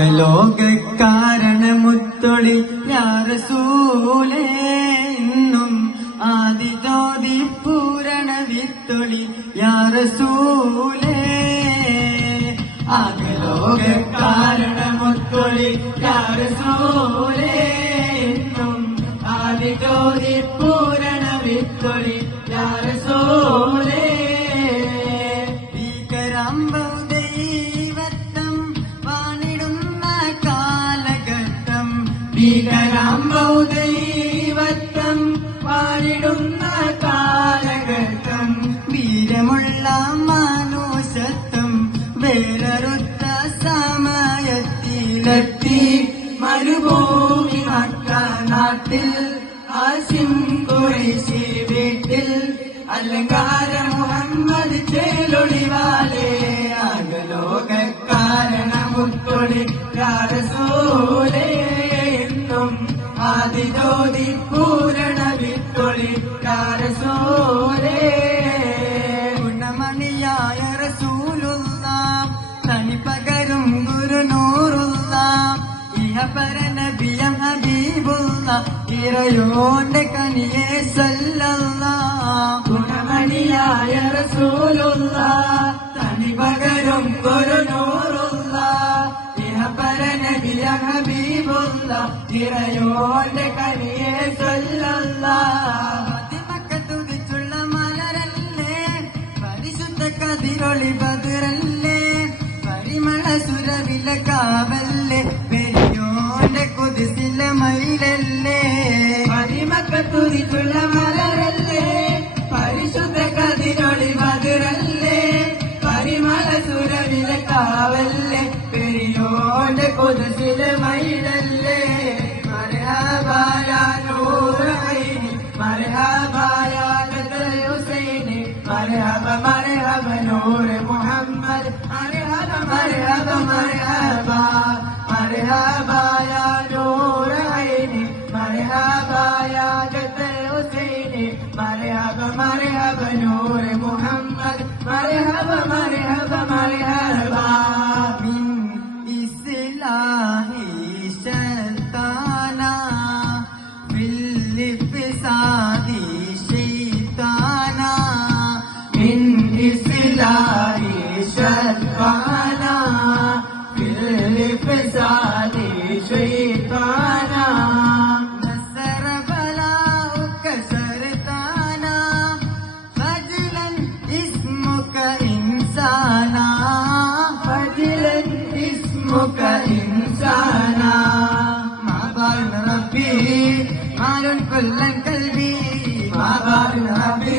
ആകലോക കാരണമുത്തൊളി യാറസൂലേ എന്നും ജ്യോതി പൂരണ വിത്തൊളി യാറസൂലേ ആകലോക കാരണമുത്തൊളി യാറസൂലേ എന്നും ആദിതോതി പൂരണ ഭീകരാംബൗദൈവത്തം പാരിടുന്ന കാലഘട്ടം വീരമുള്ള മാനുഷത്വം വേറൊരുത്ത സമയത്തിലെത്തി. മരുഭൂമി മക്ക നാട്ടിൽ ആസിം കുറേശി വീട്ടിൽ അലങ്കാര മുഹമ്മദ് ചേലൊളിവാലേ. ആകലോക കാരണമുത്തൊളി രാരസൂലേ എന്നും ആദിജ്യോതി പൂരണ വിത്തൊളിക്കാര സോരേ ഗുണമണിയായ റസൂലുള്ള തനി പകരും ഇഹപര ഇഹപരനബിയം ഹബീബുള്ള ഇറയോന്റെ കനിയെ സല്ലല്ലാ ഗുണമണിയായ റസൂലുള്ള തനി പകരും ഗുരുനൂറുള്ള. ഇഹപരനബിയം ഹബീബുള്ള ഇറയോന്റെ കനിയെ സല്ലല്ല മക്കത്തുതിച്ചുള്ള മലരല്ലേ? പരിശുദ്ധ കതിരൊളി ബദിറല്ലേ പരിമള സുരവില കാവല്ലേ? പെരിയോന്റെ കുതിസില മയിലല്ലേ? പരിമക്കത്തുതിച്ചുള്ള മലരല്ലേ? പരിശുദ്ധ കതിരൊളി ബദിറല്ലേ പരിമള സുരവില കാവല്ലേ പെരിയോന്റെ കുതിസില മയിലല്ലേ മരഹബാ യാ നൂറ ഐനി മരഹബാ യാ ഖദർ ഹുസൈനി മരഹബ മരഹബ. നൂർ മുഹമ്മദ് മരഹബ മരഹബ മരഹബ മരഹബ യാ നൂർ മുഹമ്മദ് മരഹബ മരഹബ. ربي مال كل قلبي ما بال ربي